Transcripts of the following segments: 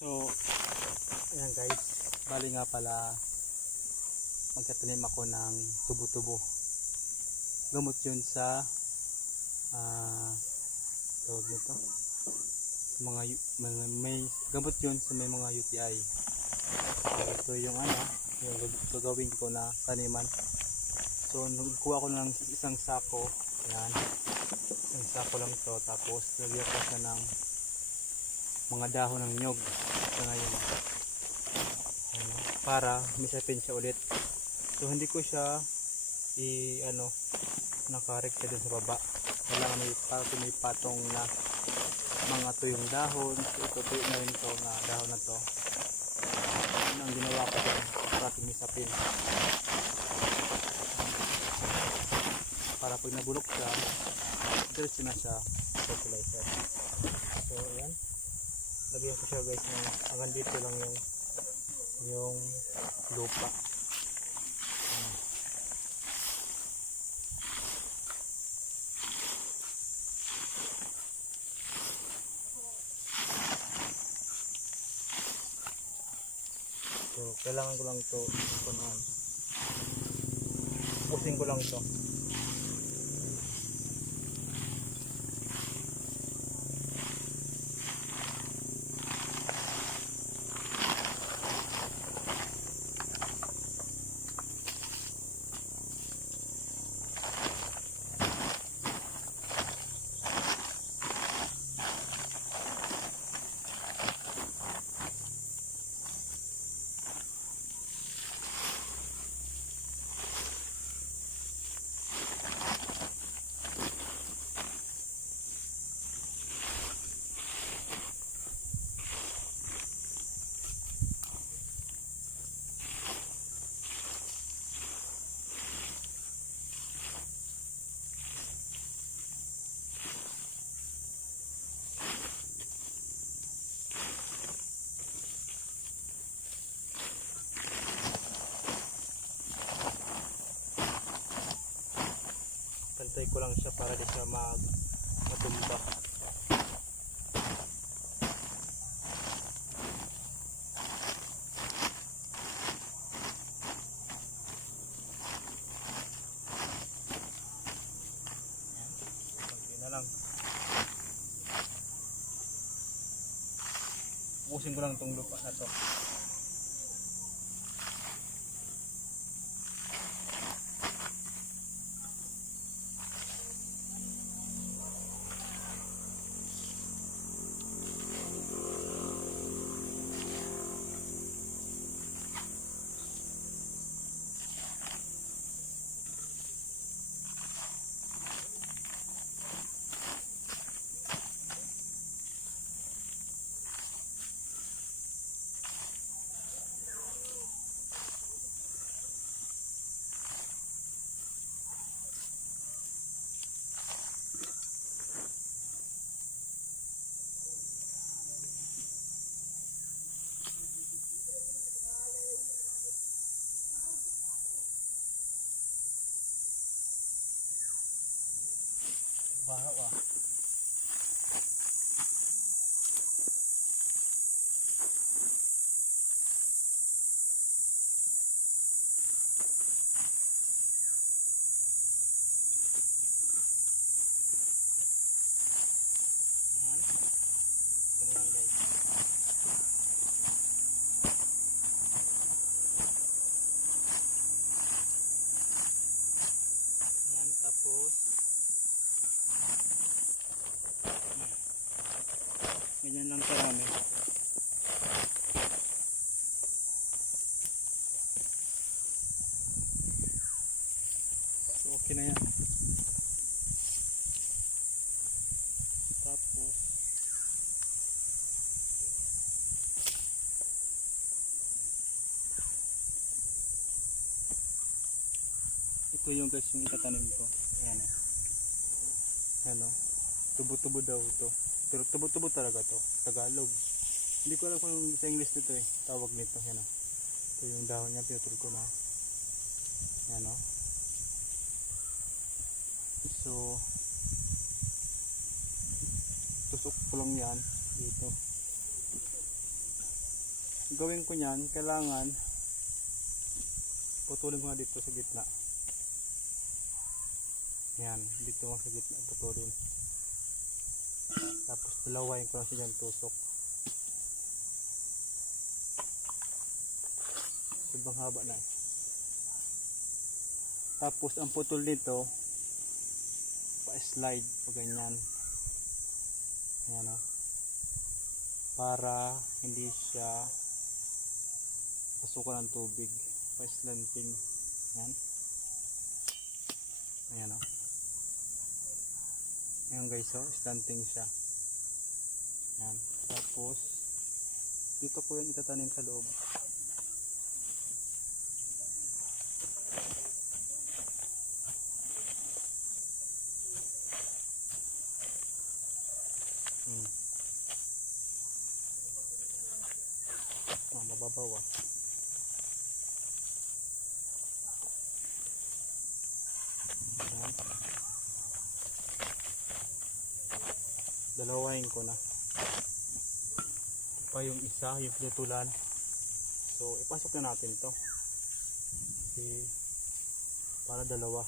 So, ayan guys, bali nga pala magtatanim ako ng tubo-tubo. Gamot yun sa tawag nito, may gamot yun sa may mga UTI. So, ito yung yung gagawin ko na taniman. So, nagkuha ko ng isang sako. Ayan, isang sako lang to, tapos lagyan ko siya ng mga dahon ng nyog. So, ngayon, para misapin siya ulit. So, hindi ko siya nakarekta dun sa baba. Kailangan may patong na mga tuyong dahon. So, ito tuyo na rin to na dahon na to. Ano ang ginawa ko dun para misapin, para pag nabulok siya, diretso na siya fertilizer. So, ayan, lagyan ko siya guys ng hanggang dito lang yung lupa. So, kailangan ko lang to punuan. Pusin ko lang to. Pantay ko lang siya para di siya matumba. Okay na lang. Pusin ko lang itong lupa na to. Bahaw Ayan. Ito lang guys. Ayan, tapos ganyan lang karami. So, okay na yan. Tapos ito yung guys yung itatanim ko. Ayan o. Ayan o. Tubo-tubo daw to. Pero tubo-tubo talaga to. Tagalog. Hindi ko alam kung sa English nito tawag nito. Ayan o. Ito yung dahon niya. Pinutol ko na. Ayan o. So, tusok ko lang yan dito. gawin ko niyan, kailangan putulin ko na dito sa gitna. Yan, dito sa gitna putulin. Tapos dalawain ko lang siya dyan tusok. Sobrang haba na eh. Tapos ang putol nito pa-slide o ganyan. Ayan o. Para hindi siya pasukan ng tubig. Pa-slanting. Ayan. Ayan o. Ayan guys o. Slanting siya. Ayan. Tapos dito ko yan itatanim sa loob. Mababaw ah. Ayan. Dalawain ko na. Pa yung isa, yung pinutulan. So ipasok na natin to. Okay. Para dalawa.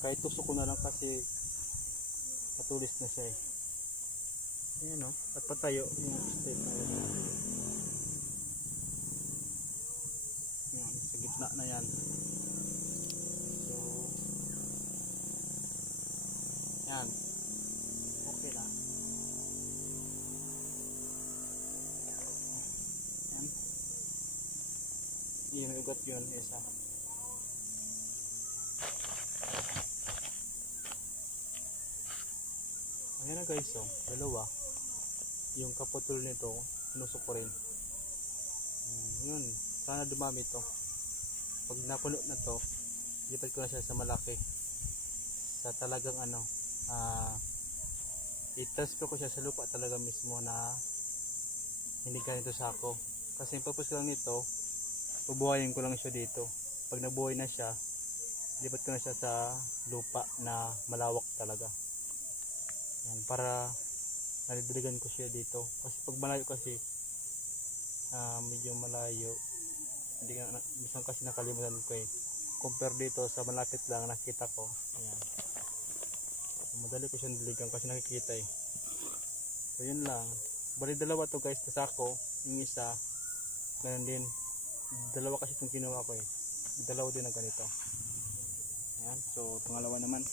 Kahit tusok ko na lang kasi matulis na siya eh. Ayan o, at patayo yung step na yun. Ayan, sa gitna na yan. So, ayan. Okay na. Ayan. Yung ugat yun, isa. Ayan na guys, oh, dalawa. Yung kaputol nito, nusok ko rin. Yun, sana dumami to. Pag napuno na to, lipat ko na siya sa malaki. Sa talagang ano, i-transfer ko siya sa lupa talaga mismo na hindi ganito sako. Kasi yung purpose lang nito, bubuhayin ko lang siya dito. Pag nabuhay na siya, lipat ko na siya sa lupa na malawak talaga. Yan, para nalidiligan ko siya dito. Kasi pag malayo kasi, medyo malayo, hindi ka, minsan kasi nakalimutan ko eh. Compare dito sa malapit lang nakita ko. Ayan. Madali ko siyang diligan kasi nakikita eh. So yun lang. Bali dalawa to guys sa sako. Yung isa, ganun din. Dalawa kasi itong ginawa ko eh. Dalawa din na ganito. Ayan. So pangalawa naman.